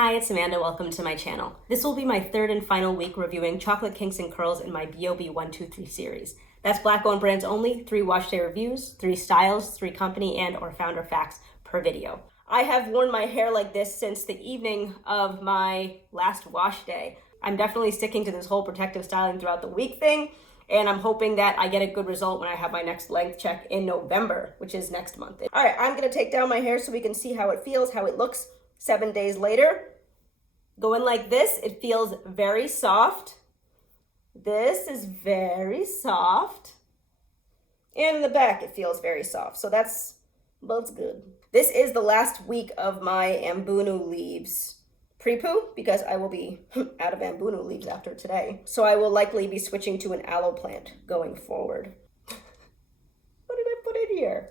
Hi, it's Amanda. Welcome to my channel. This will be my third and final week reviewing Chocolate Kinks and Kurls in my BoB123 series. That's Black-owned brands only, 3 wash day reviews, 3 styles, 3 company and or founder facts per video. I have worn my hair like this since the evening of my last wash day. I'm definitely sticking to this whole protective styling throughout the week thing, and I'm hoping that I get a good result when I have my next length check in November, which is next month. All right, I'm gonna take down my hair so we can see how it feels, how it looks 7 days later. Going like this, it feels very soft. This is very soft. And in the back, it feels very soft. So that's good. This is the last week of my Ambunu leaves Prepoo because I will be out of Ambunu leaves after today. So I will likely be switching to an aloe plant going forward. What did I put in here?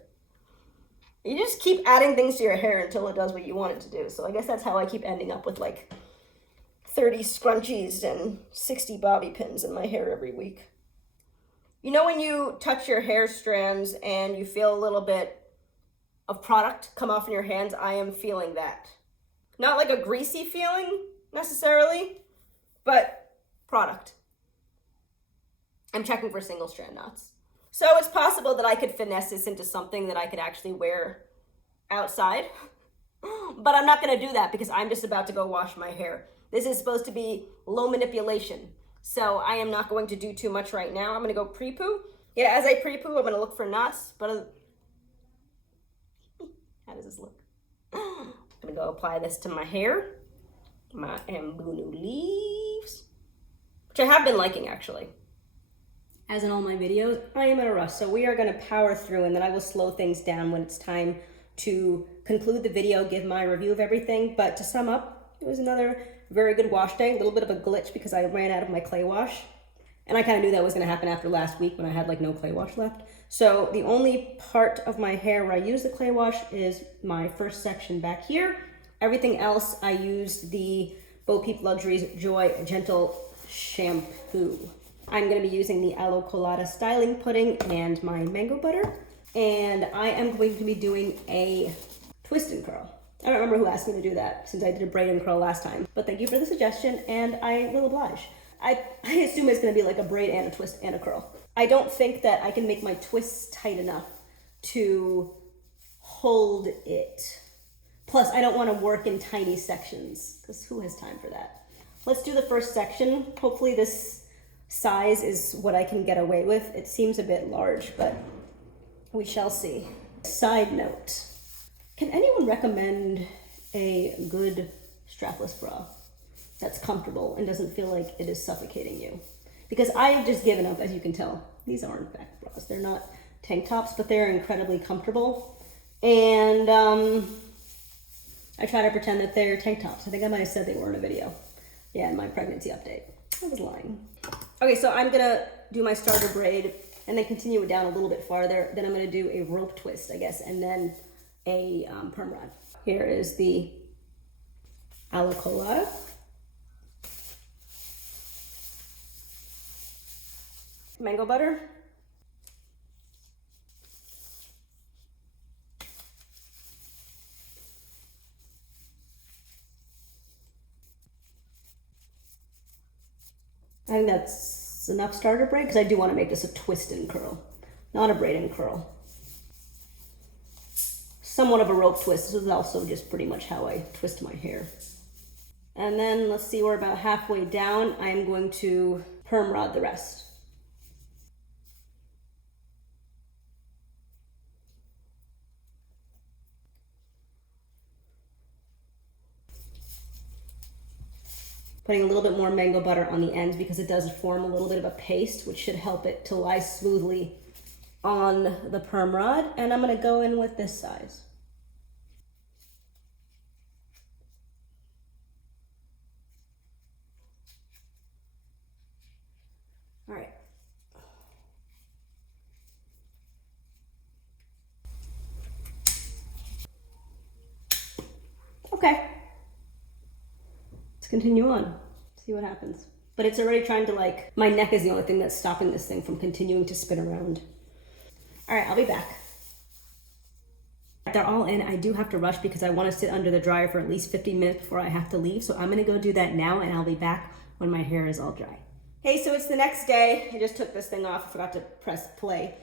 You just keep adding things to your hair until it does what you want it to do. So I guess that's how I keep ending up with like 30 scrunchies and 60 bobby pins in my hair every week. You know when you touch your hair strands and you feel a little bit of product come off in your hands? I am feeling that. Not like a greasy feeling necessarily, but product. I'm checking for single strand knots. So it's possible that I could finesse this into something that I could actually wear outside, but I'm not gonna do that because I'm just about to go wash my hair. This is supposed to be low manipulation, so I am not going to do too much right now. I'm gonna go Prepoo. Yeah, as I Prepoo, I'm gonna look for knots, but how does this look? I'm gonna go apply this to my hair, my Ambunu leaves, which I have been liking actually. As in all my videos, I am in a rush, so we are gonna power through and then I will slow things down when it's time to conclude the video, give my review of everything. But to sum up, it was another very good wash day, a little bit of a glitch because I ran out of my clay wash. And I kind of knew that was gonna happen after last week when I had like no clay wash left. So the only part of my hair where I use the clay wash is my first section back here. Everything else, I used the BoB Luxuries Joy Gentle Shampoo. I'm gonna be using the Aloe Colada styling pudding and my mango butter. And I am going to be doing a twist and curl. I don't remember who asked me to do that since I did a braid and curl last time, but thank you for the suggestion and I will oblige. I assume it's gonna be like a braid and a twist and a curl. I don't think that I can make my twists tight enough to hold it. Plus, I don't wanna work in tiny sections because who has time for that? Let's do the first section. Hopefully this size is what I can get away with. It seems a bit large, but we shall see. Side note, can anyone recommend a good strapless bra that's comfortable and doesn't feel like it is suffocating you? Because I've just given up, as you can tell. These aren't back bras. They're not tank tops, but they're incredibly comfortable. And I try to pretend that they're tank tops. I think I might have said they were in a video. Yeah, in my pregnancy update. I was lying. Okay, so I'm gonna do my starter braid and then continue it down a little bit farther. Then I'm gonna do a rope twist, I guess, and then a perm rod. Here is the Aloe Colada. Mango butter. I think that's enough starter braid because I do want to make this a twist and curl, not a braid and curl. Somewhat of a rope twist. This is also just pretty much how I twist my hair. And then let's see, we're about halfway down. I'm going to perm rod the rest. Putting a little bit more mango butter on the ends because it does form a little bit of a paste, which should help it to lie smoothly on the perm rod. And I'm gonna go in with this size. All right. Okay. Let's continue on, see what happens. But it's already trying to like, my neck is the only thing that's stopping this thing from continuing to spin around. All right, I'll be back. They're all in. I do have to rush because I want to sit under the dryer for at least 15 minutes before I have to leave. So I'm going to go do that now, and I'll be back when my hair is all dry. Hey, so it's the next day. I just took this thing off. I forgot to press play.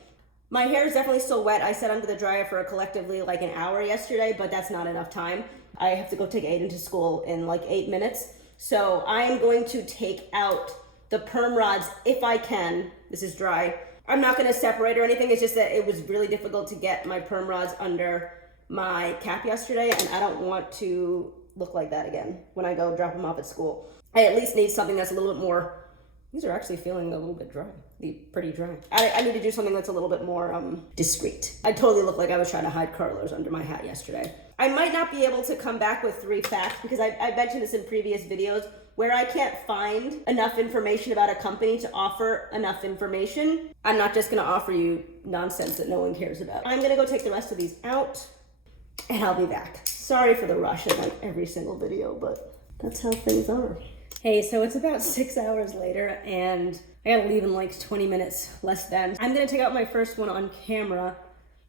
My hair is definitely still wet. I sat under the dryer for collectively like an hour yesterday, but that's not enough time. I have to go take Aiden to school in like 8 minutes. So I am going to take out the perm rods if I can. This is dry. I'm not going to separate or anything. It's just that it was really difficult to get my perm rods under my cap yesterday, and I don't want to look like that again when I go drop them off at school. I at least need something that's a little bit more, these are actually feeling a little bit dry, pretty dry. I need to do something that's a little bit more discreet. I totally looked like I was trying to hide curlers under my hat yesterday. I might not be able to come back with 3 facts because I mentioned this in previous videos where I can't find enough information about a company to offer enough information. I'm not just gonna offer you nonsense that no one cares about. I'm gonna go take the rest of these out and I'll be back. Sorry for the rush in like every single video, but that's how things are. Hey, so it's about 6 hours later and I gotta leave in like 20 minutes, less than. I'm gonna take out my first one on camera.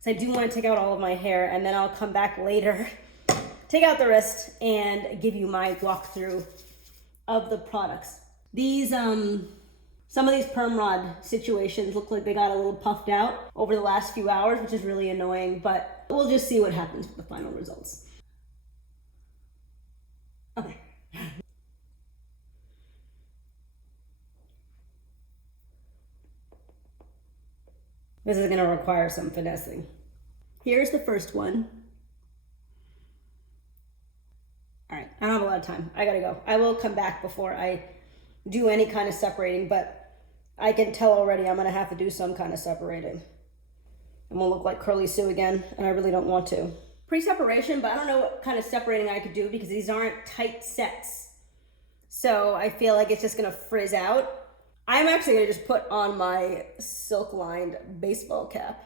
So I do wanna take out all of my hair and then I'll come back later, take out the rest and give you my walkthrough of the products. These, some of these perm rod situations look like they got a little puffed out over the last few hours, which is really annoying, but we'll just see what happens with the final results. Okay. This is gonna require some finessing. Here's the first one. All right, I don't have a lot of time. I gotta go. I will come back before I do any kind of separating, but I can tell already I'm gonna have to do some kind of separating. I'm gonna look like Curly Sue again, and I really don't want to. Pre-separation, but I don't know what kind of separating I could do because these aren't tight sets. So I feel like it's just gonna frizz out. I'm actually gonna just put on my silk-lined baseball cap.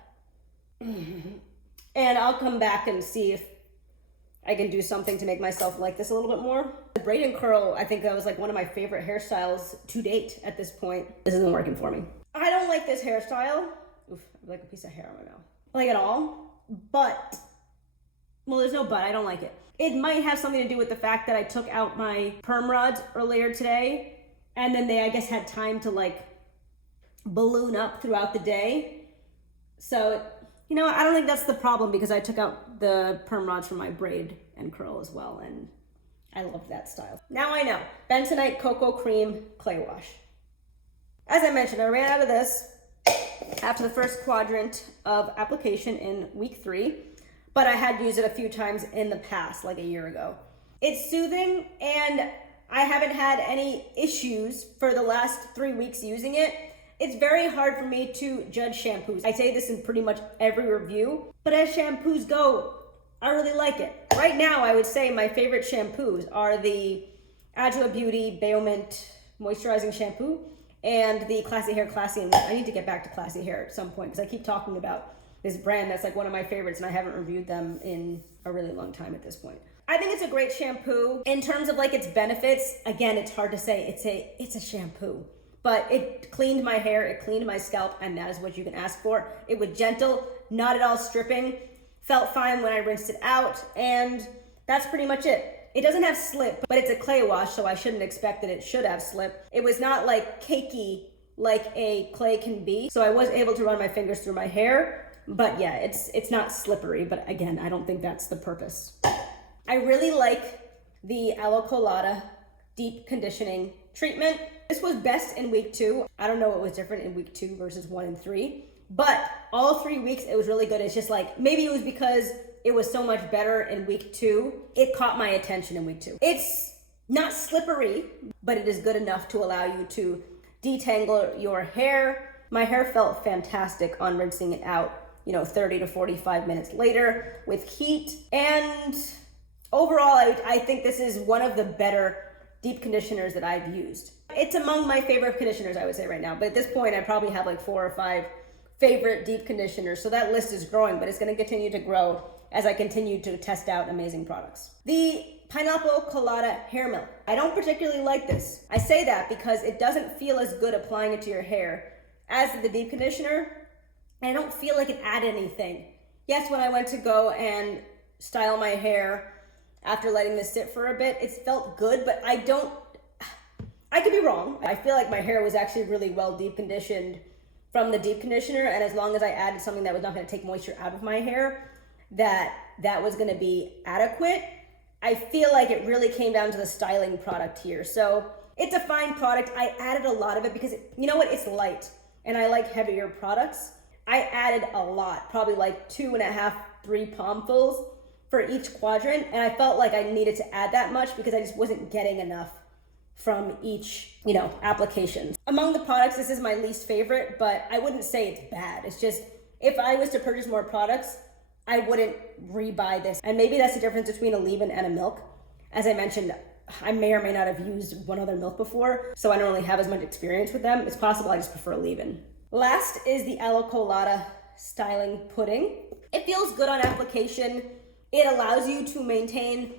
And I'll come back and see if I can do something to make myself like this a little bit more. The braid and curl, I think that was like one of my favorite hairstyles to date at this point. This isn't working for me. I don't like this hairstyle. Oof, I have like a piece of hair on my mouth. Like at all, but, well, there's no but, I don't like it. It might have something to do with the fact that I took out my perm rods earlier today, and then they, I guess, had time to like balloon up throughout the day. So, you know, I don't think that's the problem because I took out the perm rods from my braid and curl as well, and I love that style. Now I know. Bentonite Cocoa Cream Clay Wash. As I mentioned, I ran out of this after the first quadrant of application in week 3, but I had used it a few times in the past, like a year ago. It's soothing, and I haven't had any issues for the last 3 weeks using it. It's very hard for me to judge shampoos. I say this in pretty much every review, but as shampoos go, I really like it. Right now, I would say my favorite shampoos are the Adjoa Beauty Baomint Moisturizing Shampoo and the Classy Hair Classy. And I need to get back to Classy Hair at some point because I keep talking about this brand that's like one of my favorites and I haven't reviewed them in a really long time at this point. I think it's a great shampoo. In terms of like its benefits, again, it's hard to say. It's a shampoo. But it cleaned my hair, it cleaned my scalp, and that is what you can ask for. It was gentle, not at all stripping, felt fine when I rinsed it out, and that's pretty much it. It doesn't have slip, but it's a clay wash, so I shouldn't expect that it should have slip. It was not like cakey like a clay can be, so I was able to run my fingers through my hair, but yeah, it's not slippery, but again, I don't think that's the purpose. I really like the Aloe Colada Deep Conditioning Treatment. This was best in week 2. I don't know what was different in week 2 versus 1 and 3, but all 3 weeks it was really good. It's just like, maybe it was because it was so much better in week 2. It caught my attention in week 2. It's not slippery, but it is good enough to allow you to detangle your hair. My hair felt fantastic on rinsing it out, 30 to 45 minutes later with heat. And overall, I think this is one of the better deep conditioners that I've used. It's among my favorite conditioners, I would say right now, but at this point I probably have like 4 or 5 favorite deep conditioners, so that list is growing, but it's going to continue to grow as I continue to test out amazing products. The Pineapple Colada Hair Milk. I don't particularly like this. I say that because it doesn't feel as good applying it to your hair as the deep conditioner, and I don't feel like it added anything. Yes, when I went to go and style my hair after letting this sit for a bit, it felt good, but I could be wrong. I feel like my hair was actually really well deep conditioned from the deep conditioner, and as long as I added something that was not going to take moisture out of my hair, that was going to be adequate. I feel like it really came down to the styling product here. So it's a fine product. I added a lot of it because, you know what, it's light, and I like heavier products. I added a lot, probably like 2.5, 3 palmfuls for each quadrant, and I felt like I needed to add that much because I just wasn't getting enough from each, application. Among the products, this is my least favorite, but I wouldn't say it's bad. It's just, if I was to purchase more products, I wouldn't rebuy this. And maybe that's the difference between a leave-in and a milk. As I mentioned, I may or may not have used one other milk before, so I don't really have as much experience with them. It's possible I just prefer a leave-in. Last is the Aloe Colada Styling Pudding. It feels good on application. It allows you to maintain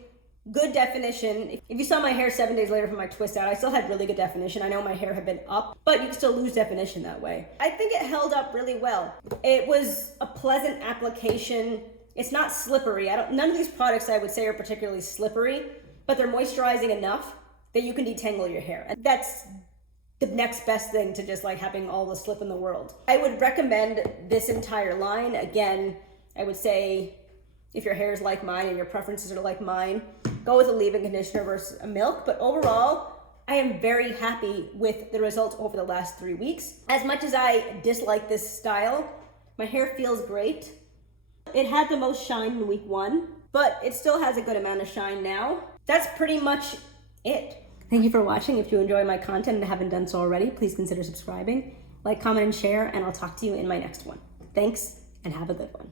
good definition. If you saw my hair 7 days later from my twist out, I still had really good definition. I know my hair had been up, but you can still lose definition that way. I think it held up really well. It was a pleasant application. It's not slippery. None of these products I would say are particularly slippery, but they're moisturizing enough that you can detangle your hair. And that's the next best thing to just like having all the slip in the world. I would recommend this entire line. Again, I would say if your hair is like mine and your preferences are like mine, go with a leave-in conditioner versus a milk. But overall, I am very happy with the results over the last 3 weeks. As much as I dislike this style, my hair feels great. It had the most shine in week 1, but it still has a good amount of shine now. That's pretty much it. Thank you for watching. If you enjoy my content and haven't done so already, please consider subscribing, like, comment, and share, and I'll talk to you in my next one. Thanks, and have a good one.